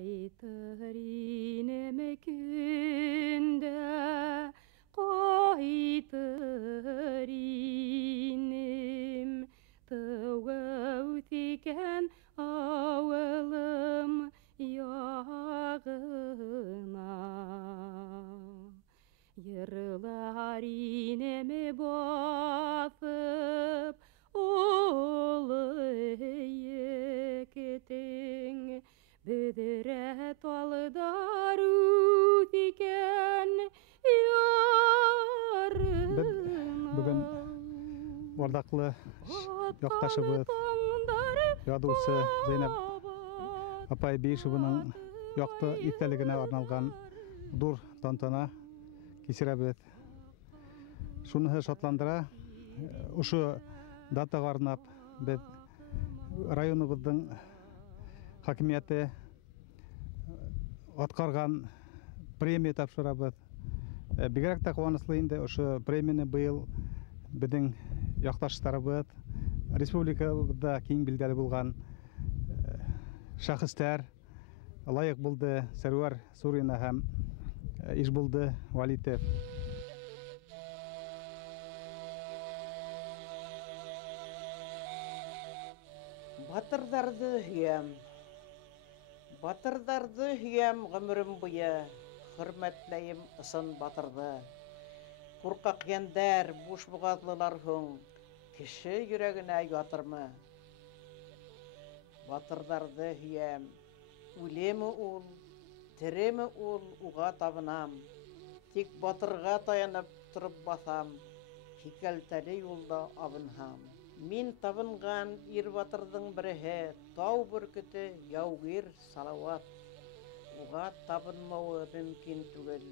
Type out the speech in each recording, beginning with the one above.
Qaytırine künde qaytırinem tövtiken avılım yağına yırlar ineme basıp olu yeketin Bedere talıdar utiken yarına Bugün vardaklı yoqtaşыбыз ядуысы Zeynep апай Бейшеваның яқты итәлігіне арналған дур тантана кесірәбет. Шуны шатландыра, ушы датаға арнап, бет районыбыздың хакимияты атқарған премия тапшырабыз. Бигрәк тә куанычлы инде ушы премияны быел безнең якташларыбыз республикабызда киң билгеле булган шәхестәр лайык булды. Сәрвәр Сурина һәм Ишбулды Валитов. Батырдарды хүйем гомерем буе, хөрмәтләйем ысын батырды. Куркак ендәр, буш бугадлылар һуң, кеше йөрәгенә ятырмы? Батырдарды хүйем, үлеме ул, тереме ул, уга табынам. Тик батырга таянып турып басам, хикәлтәле юлда абынһам. Мин табынган ир батырдың береһе, тау бүркете, яугир салават. Уга табынмауы мөмкин түгел,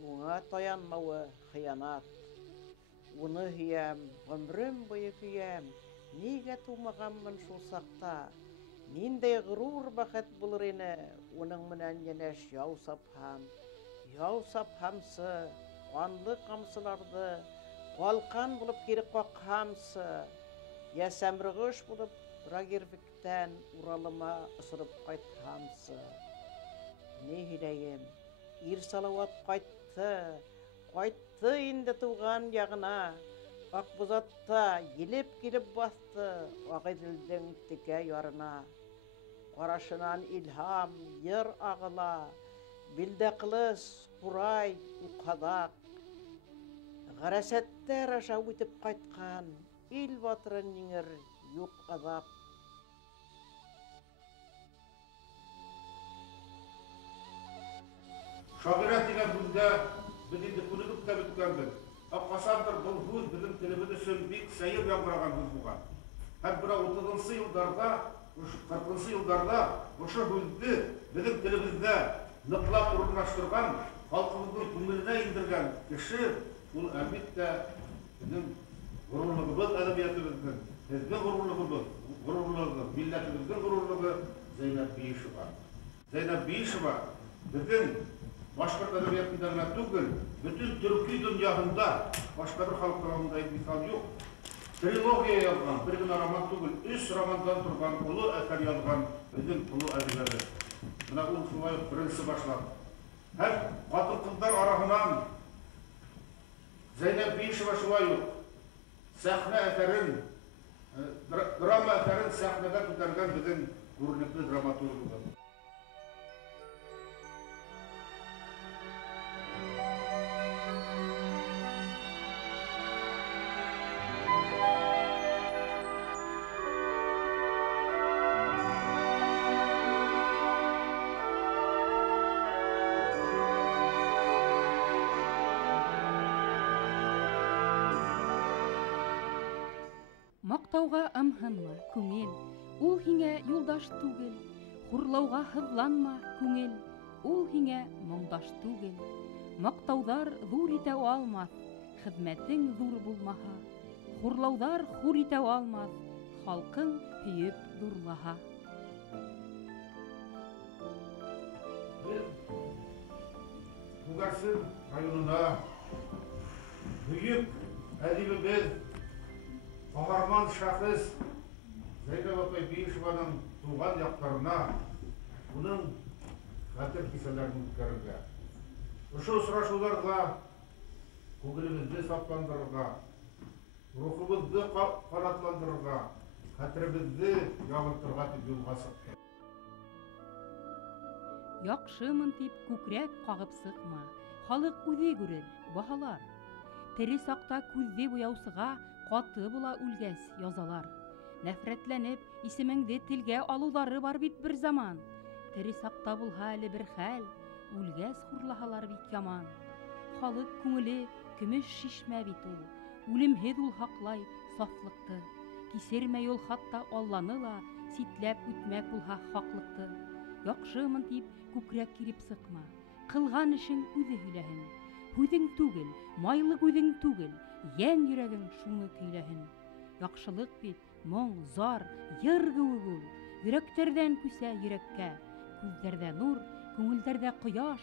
уңа таянмауы хыянат. Уны һөям, гомрем буе көям, нигә тумаганмын шул сакта? Ниндәй ғрур бәхет булыр ине, уның менән янәш яу сапһамсы, канлы камсыларды, калкан булып кире какһамсы. Я сәмрыгыш булып, Рагирвиктән Уралыма ысырып кайтһамсы. Не һөйләйем, ир салават кайтты инде туган ягына. Акбузатта елеп килеп басты, Агыйдылдың текә ярына. Карашынан илһам, йыр агыла, билдә кылыс, курай, укадак. Гарәсәттәр аша үтеп кайткан, ил батырын ниңер юк азап. Шагыйрәт дигән бүлдә без инде күнегеп тә беткәнбез. Касандыр бұл бүз bizim телебез өчен бик сәер яңгыраган бүз булган. Һәм 30-нчы елларда, 40-нчы елларда ошо бүзне bizim телебездә ныклап урнаштырган, халкыбызның күңеленә индергән кеше ул әлбәттә bizim горурлыгыбыз, әдәбиятыбызның, безнең горурлыгыбыз, милләтебезнең горурлыгы Зәйнәп Биишева. Зәйнәп Биишева bizim Башкорт әдәбиятында гына түгел, бөтен төрки дөньясында башка бер халыкларында мисал юк. Трилогия язган, бер генә роман түгел, 3 романдан торган улы әсәр язган безнең улы әдибебез. Менә ул шулай беренче башлап. Һәм хатын-кызлар арасыннан Зәйнәп Биишева шулай ук сәхнә әсәрен, драма әсәрен сәхнәдә күтәргән безнең күренекле драматургыбыз. Мактауга ымһынма, күңел, ул һиңә юлдаш түгел. Хурлауга һыҙланма, күңел, ул һиңә моңдаш түгел. Мактауҙар ҙур итә алмаҫ, хеҙмәтең ҙур булмаһа. Хурлауҙар хур итә алмаҫ, халҡың һөйөп ҙурлаһа. Biz Bugarсын районына büyük әдибебез, Каһарман шәхес Зәйнәп апай Биишеваның туган яктарына, уның хәтер кисәләрен үткәрергә. Ошо очрашуларда күңелебезне сакландырырга, рухыбызны канатландырырга, хәтеребезне ябыртырга дип юлга чыктык. Яхшымын дип күкрәк кагып сыкма, халык үзе күрер, баһалар. Тере сакта күзде буяусыга каты була үлгәс язалар. Нәфрәтләнеп исемеңде телгә алулары бар бит бер заман. Тере сакта булһа әле бер хәл, үлгәс хурлаһалар бит яман. Халык күңеле көмеш шишмә бит ул, үлемһез ул хаклай сафлыкты. Кисермәй ул хатта Алланы ла ситләп үтмәк булһа хаклыкты. Яхшымын дип күкрәк киреп сыкма, кылган эшең үзе һөйләһен. Һүзең түгел, майлы күзең түгел, ян йөрәгең шуны көйләһен. Яхшылык бит моң, зар, йыр кеүек ул, йөрәктәрдән күсә йөрәккә. Күздәрдә нур, күңелдәрдә кояш,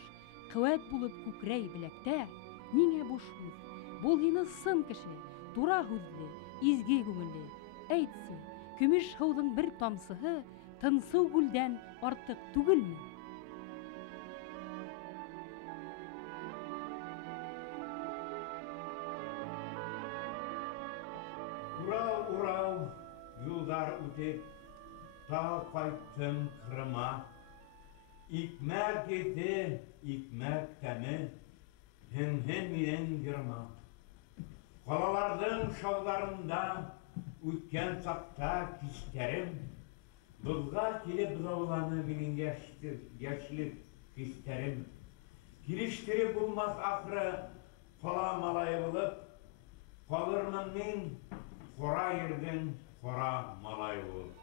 куәт булып күкрәй беләктә. Нигә буш һүз? Бул һине сын кеше, тура һүзле, изге күңелле. Әйтсе, көмеш һыуның бер тамсыһы тынсыу гүлдән артык түгелме? Урау, юлдар үтеп, тағы қайттым Қырыма. Икмәк еті, икмәк тәмі, хін-хін менен гырма. Қалалардың шаударында үткен сақта кистәрім, бұзға келіп бұзауланы менің яшілік кистәрім. Келіштері болмас ақыры қала малай болып, қалырмын мен қора ердің қора малай болып.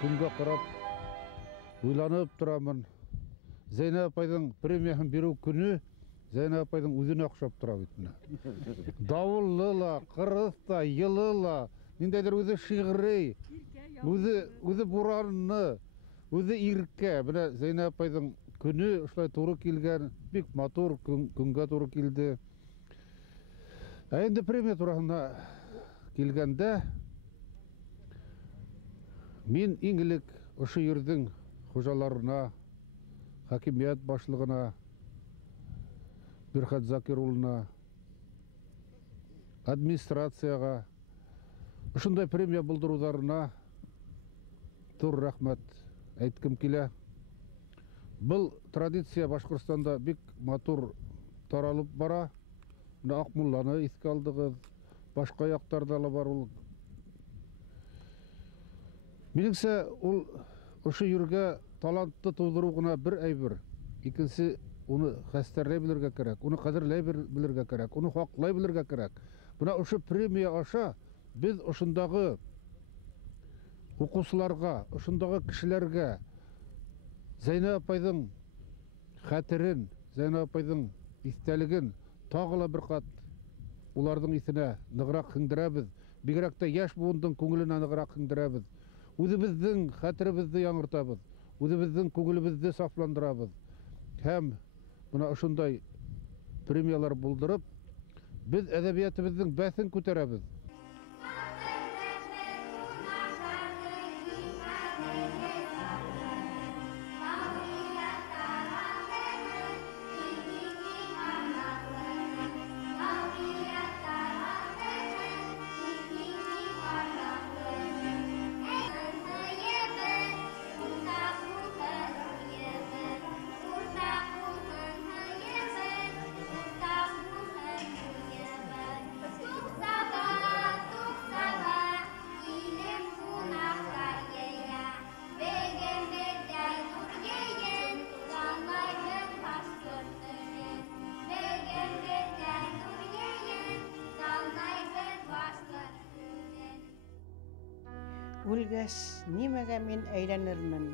Күнге қарап, ойланып тұрамын. Зайна апайдың премиясын беру күні Зайна апайдың өзіне ақшап тұра бетіне. Дауыллыла, қырыста, йылыла, нендейдер өзі шиғырей, өзі буранны, өзі ирікке. Біле Зайна апайдың күні ұшлай туры келген, бек матур күнге туры келді. Әйінді премия турасында келгенде, мен еңгілік ұшы ердің қожаларына, хакимият башлығына, Бірхат Закирулына, администрацияға, ұшындай премия бұлдырударына тұр рахмет әйткім келе. Бұл традиция Башқұрстанда бек матур таралып бара. Ақмұлланы еске алдығыз, башқа яқтарда бар ол. Меніңше ол ұшы үрге талантты тудыруғына бір әйбір. Екінші, оны қастарлай білерге керек, оны қадірлай білерге керек, оны қақлай білерге керек. Бұна ұшы премия аша, біз ұшындағы оқушыларға, ұшындағы кішілерге Зайна апайдың хәтерін, Зайна апайдың истәлігін тағыла бір қат олардың исіне нығырақ қыңдырабыз. Бигерәкте яш буындың көңіліне нығырақ қыңдырабыз. Өзіміздің хәтерімізді яңыртабыз. Өзіміздің көңілімізді сафландырабыз. Һәм бұна ұшындай премиялар бұлдырып, біз әдәбиятымыздың бәсін көтерабыз. Үлгәс, нимәгә мин әйләнермен?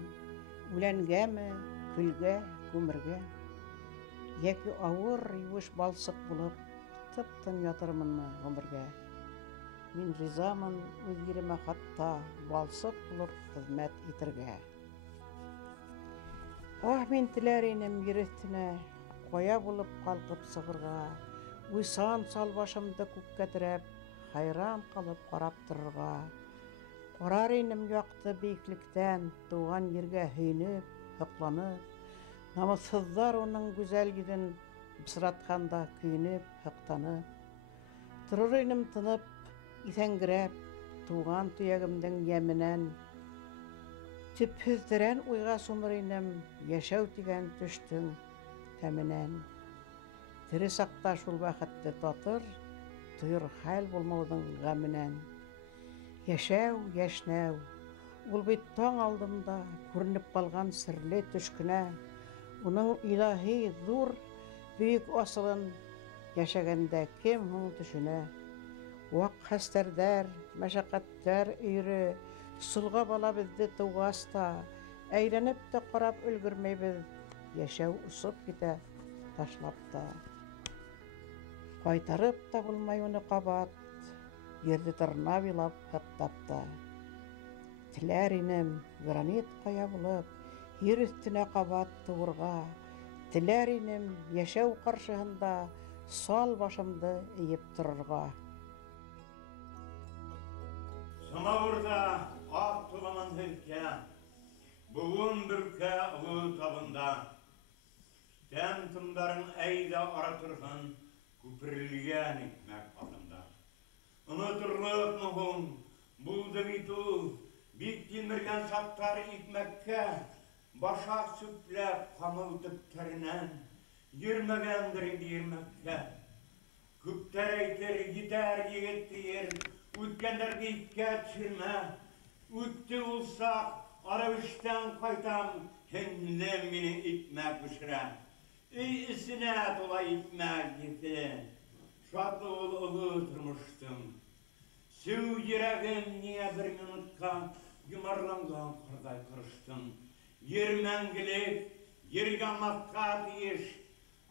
Үләнгәме, көлгә, күмергә? Яки авыр, юеш балсык булып, тып-тын ятырмынмы гомергә? Мин ризамын үз иремә хатта балсык булып хезмәт итергә. Мин теләр инем ир өстенә, кая булып калкып сыгырга, уйсан сал башымды күккә терәп, хайран қалып қарап тұрырға. Қорар енім яқты бейкліктен, туған ерге хүйініп, хықланып, намысыздар оның güzel yüzün бысыратқанда күйініп, хықтанып. Тұрыр енім тынып, исәңгіреп, туған түйегімдің емінен, түпһіздірен уйға сумыр енім, яшәу тиген түштің тәмінен. Тірі сақта шул бақытты татыр, tuyur хәл булмаудың гамінен. Яшәү, яшнәү, ул бит таң алдында күренеп калган серле төшкенә, уның илаһи зур бөек асылын яшәгәндә кем һуң төшенә. Вак хәстәрдәр, мәшәкатьләр өйрө, сулга бала безне тугаста, әйләнеп тә карап өлгермәйбез, яшәү усып китә ташлап та. Кайтарып та булмай уны кабат, ерде тырнап илап хаттап та. Теләр инем гранит кая булып, ир өстенә кабат туырга. Теләр инем яшәү каршыһында сал башымды иеп торырга. Самавырда ак туламан һөлкә, буын бүркә улы табында. Тәм тымдарын әйдә ара торган күперлгән икмәк атында. Онытырлык мөһим булды бит ул, бик килмергән сактар икмәккә, башак сүпләп камыл төптәренән, йөрмәгәндер инде йөрмәккә. Күптәр әйтер, җитәр егет тиер, үткәндәргә иккә төшермә. Үтте улсак, арабыштан кайтам, һеңле мине икмәк пешерә. Үй исенә тула икмәк җите, шатлы ул олы тормыштың. Сүү йөрәгем ниә бер минутка йомарланган кардай кырыштың. Ер мәңгелек, ергә матка тиеш,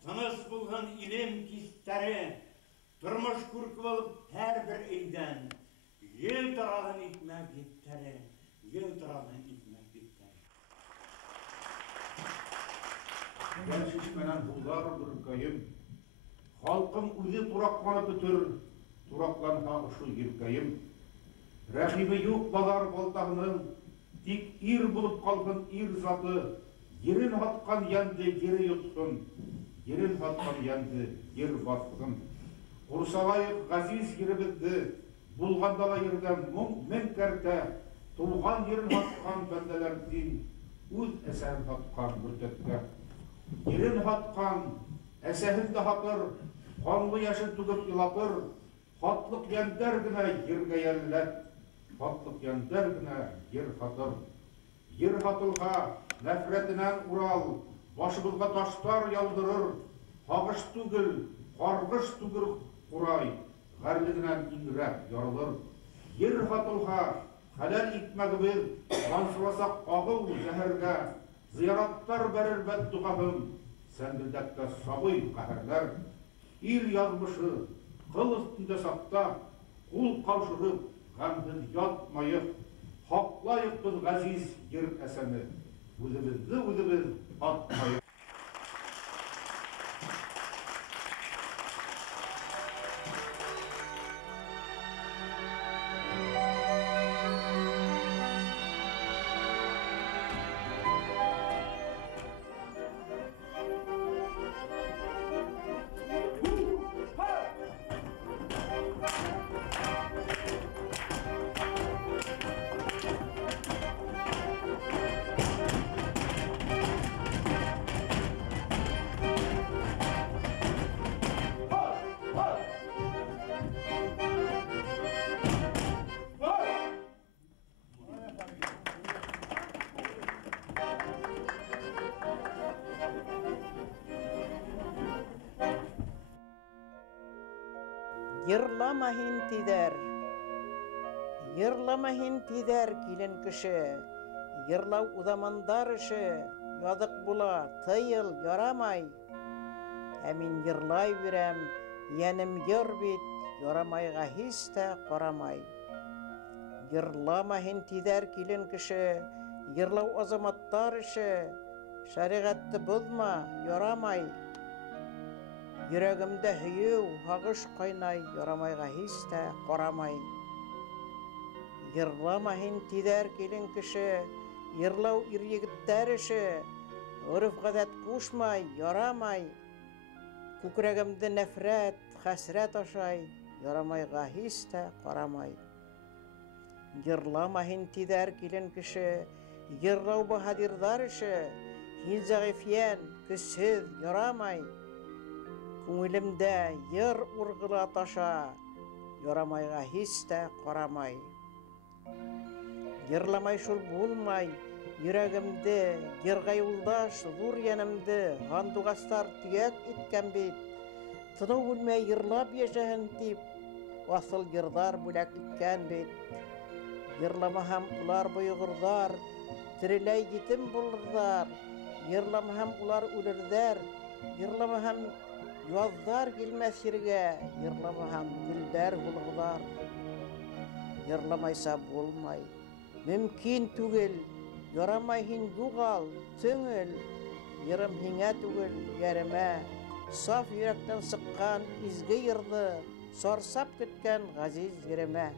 тыныс булган илем кистәре, тормыш күрке булып һәрбер өйдән, ел тараган икмәк җиттәре, ел тараган икмәк җиттәре. Яшиш менән булар бүркәем, халкым үзе туракланып бөтер, туракланһа ошо иркәем. Рәхиме юк балар балтагының, тик ир булып калган ир заты, ерен хаткан янды ере йотсын, ерен хаткан янды ер бассын. Курсалайык газиз еребезде, булганда ердә мен кәртә, туган ерен хаткан бәндәләр дин, үз әсәрен хаткан бүртәткә. Ерен хаткан, әсәһен дә хатыр, канлы яшын түгеп илапыр, хатлык яндәр генә ергә ялләп, хатлык яндәр генә ер хатыр. Ер хатылга нәфрәтенән урал, башыбызга таштар яудырыр, хагыш түгел, каргыш түгел курай, гәрлегенән иңрәп ярылыр. Ер хатылга хәләл икмәгебез, мансыласак агыл зәһәргә, зыяраттар бәрер бәддуғаһым, сәндердәккә сабый каһәрләр. Ил язмышы, кыл өстендә сакта, кул каушырып, гәмһез ятмайык, хаклайык без газиз ер әсәне, үзебезне үзебез атмайык. Йырлама һин тиҙәр, йырлама һин тиҙәр килен кеше, йырлау уҙамандар эше, яҙыҡ була, тыйыл, ярамай. Ә мин йырлай бирәм, йәнем йыр бит, ярамайға һис тә ҡарамай. Йырлама һин тиҙәр килен кеше, йырлау азаматтар эше, шәриғәтте боҙма, ярамай. Йөрәгемдә һөю, һагыш кайнай, ярамайга һис тә карамай. Йырлама һин тиҙәр килен кеше, йырлау ир-егеттәр эше. Өрөф-гадәт кушмай, ярамай. Күкрәгемде нәфрәт, хәсрәт ашай, ярамайга һис тә карамай. Йырлама һин тиҙәр килен кеше, йырлау баһадирҙар эше. Һин зәғифйән, көсһөҙ, ярамай. Күңелемдә йыр урғыла таша, ярамайга һис тә карамай. Йырламай шул булмай, йөрәгемде, йырға юлдаш, ҙур йәнемде, һандуғастар төйәк иткән бит. Тыныу бүлмәй йырлап йәшәһен тип, асыл йырҙар бүләк иткән бит. Йырламаһам улар бойоғорҙар, тереләй етем булырҙар. Йырламаһам улар үлерҙәр, йырламаһам яҙҙар килмәҫ ергә, йырламаһам гөлдәр һулырҙар. Йырламайса булмай, мөмкин түгел, ярамай һин юғал, төңөл. Йырым һиңә түгел, йәремә, саф йөрәктән сыҡҡан изге йырҙы, сарсап көткән ғазиз йәремә.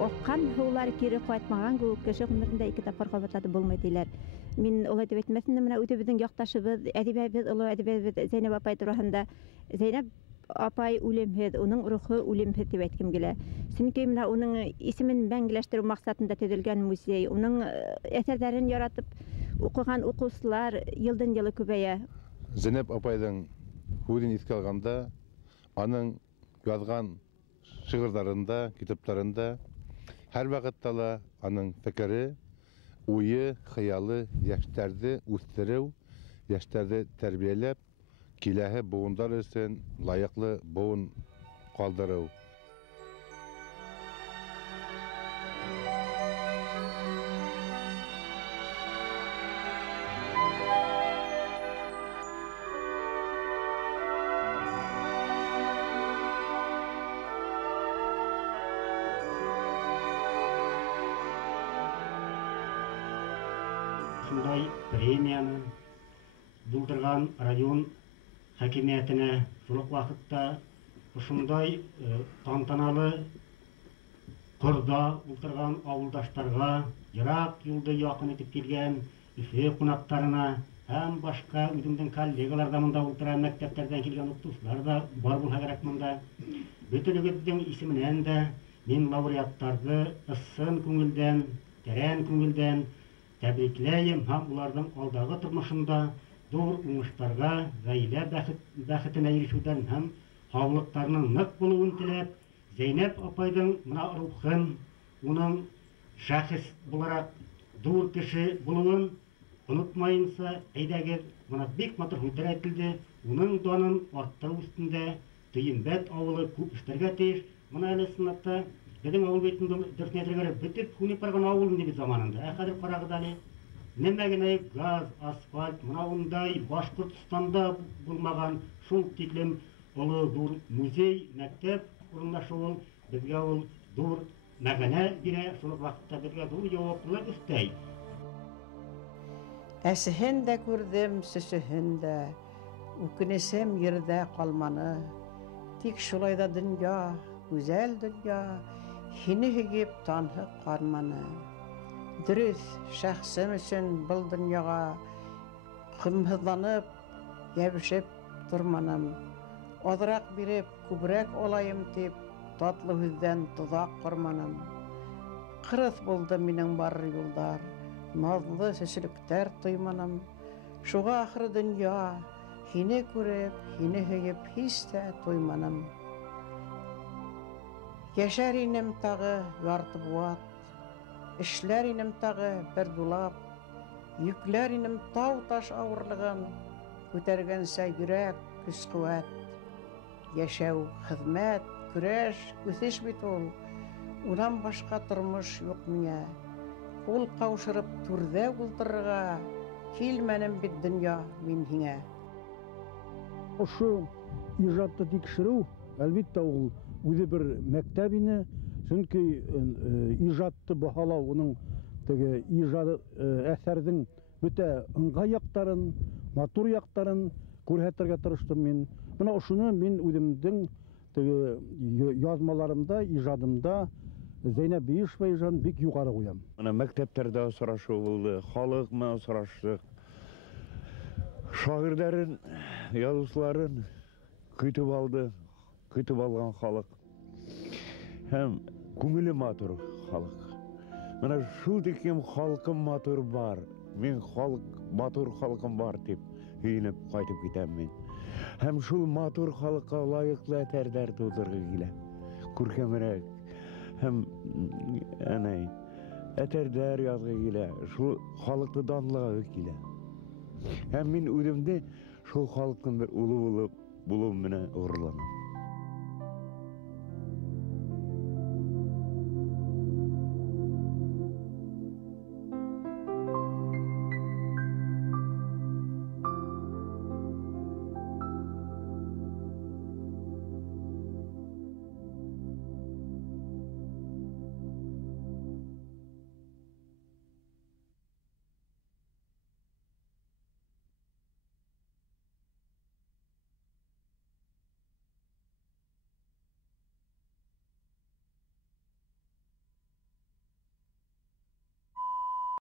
Оққан һыулар кире ҡайтмаған кеүек кеше ғүмерендә ике тапҡыр ҡабатлады булмай тийләр. Мин улай дип әйтмәҫмен дә, менә үҙебеҙҙең яҡташыбыҙ, әҙибәбеҙ, оло әҙибәбеҙ Зәйнәп апай тураһында. Зәйнәп апай үлемһеҙ, уның рухы үлемһеҙ дип әйткем килә. Сөнки менә уның исемен мәңгеләштереү маҡсатында төҙөлгән музей, уның әҫәрҙәрен яратып уҡыған уҡыусылар йылдан-йылы күбәйә. Зәйнәп апайҙың һүҙен иҫкә алғанда, аның яҙған шиғырҙарында, китаптарында һәр ваҡытта ла аның фекере, уйы, хыялы йәштәрҙе үҫтереү, йәштәрҙе тәрбиәләп, киләһе быуындар өсөн лайыҡлы быуын ҡалдырыу. Шундай премияны булдырған район хакимиятенә шул ук вакытта шундай тантаналы ҡорҙа ултырған ауылдаштарға, йыраҡ юлды яҡын итеп килгән Өфө ҡунаҡтарына һәм башҡа үҙемдең коллегалар да мында ултыра, мәктәптәрҙән килгән уҡытыусылар да бар булһа кәрәк мында. Бөтөнөгөҙҙөң исеменән дә мин лауреаттарҙы ысын күңелдән, тәрән күңелдән тәбрикләйем һәм уларҙың алдағы тормошонда ҙур уңыштарға, ғаилә бәхетенә ирешеүҙән һәм һаулыҡтарының ныҡ булыуын теләп, Зәйнәп апайҙың мына рухын, уның шәхес булараҡ ҙур кеше булыуын онотмайынса, әйҙәгеҙ, мына бик матур һүҙҙәр әйтелде, уның данын арттырыу өҫтөндә Төйөнбәт ауылы күп эшләргә тейеш. Мына әле сынатта беҙҙең ауыл бит дөрөҫөн әйтергә бөтөп һүнеп барған ауыл инде бит заманында. Хәҙер ҡарағыҙ әле, нәмә генә газ, асфальт, мына ундай Башҡортостанда булмаған шул тиклем оло ҙур музей, мәктәп урынлашыуы беҙгә ул ҙур мәғәнә бирә, шул ваҡытта беҙгә ҙур яуаплылыҡ өҫтәй. Әсеһен дә күрҙем, сөсөһөн дә, үкенесем ерҙә ҡалманы. Тик шулай ҙа донъя, гүзәл донъя, һине һөйөп танһы ҡанманы. Дөрөҫ, шәхсем өсөн был донъяға ҡымһыҙланып, йәбешеп торманым. Аҙыраҡ биреп, күберәк алайым тип, татлы һүҙҙән тоҙаҡ ҡорманым. Ҡырыҫ булды минең бар юлдар, наҙлы сөсөлөктәр тойманым. Шуға ахыры донъя, һине күреп, һине һөйөп һис тә туйманым. Йәшәр инем тағы ярты буат, эшләр инем тағы бер дулап, йөкләр инем тау таш ауырлығын, күтәргәнсә йөрәк көс-ҡеүәт. Йәшәү, хеҙмәт, көрәш, үҫеш бит ул. Унан башҡа тормош юҡ миңә. Ҡул ҡаушырып түрҙә ултырырға, килмәнем бит донъя мин һиңә. Ошо ижадты тикшереү, әлбиттә, ул үҙе бер мәктәп ине. Чөнки ижадты баһалау, оның теге ижады әсәрдің бүте ыңғай яктарын, матур яктарын күрһәтергә тырыштым мин. Менә шуны мин үземнең теге язмаларымда, ижадымда Зәйнәп Биишева ижадын бик югары куям. Менә мәктәпләрдә сорашу булды, халык менә сораштык. Шагыйрьләрен, язучыларын көтүп алды, көтүп алган халык. Һәм күңеле матур халык. Менә шул тикем халкым матур бар. Мин халык, матур халкым бар дип өйнеп кайтып китәм мин. Һәм шул матур халыкка лайыклы әсәрләр тудырга килә. Күркәмрәк һәм әсәрләр язга килә. Шул халыкны данлыга килә. Һәм мин үземне шул халыктың бер улы булып булуым менә урланам.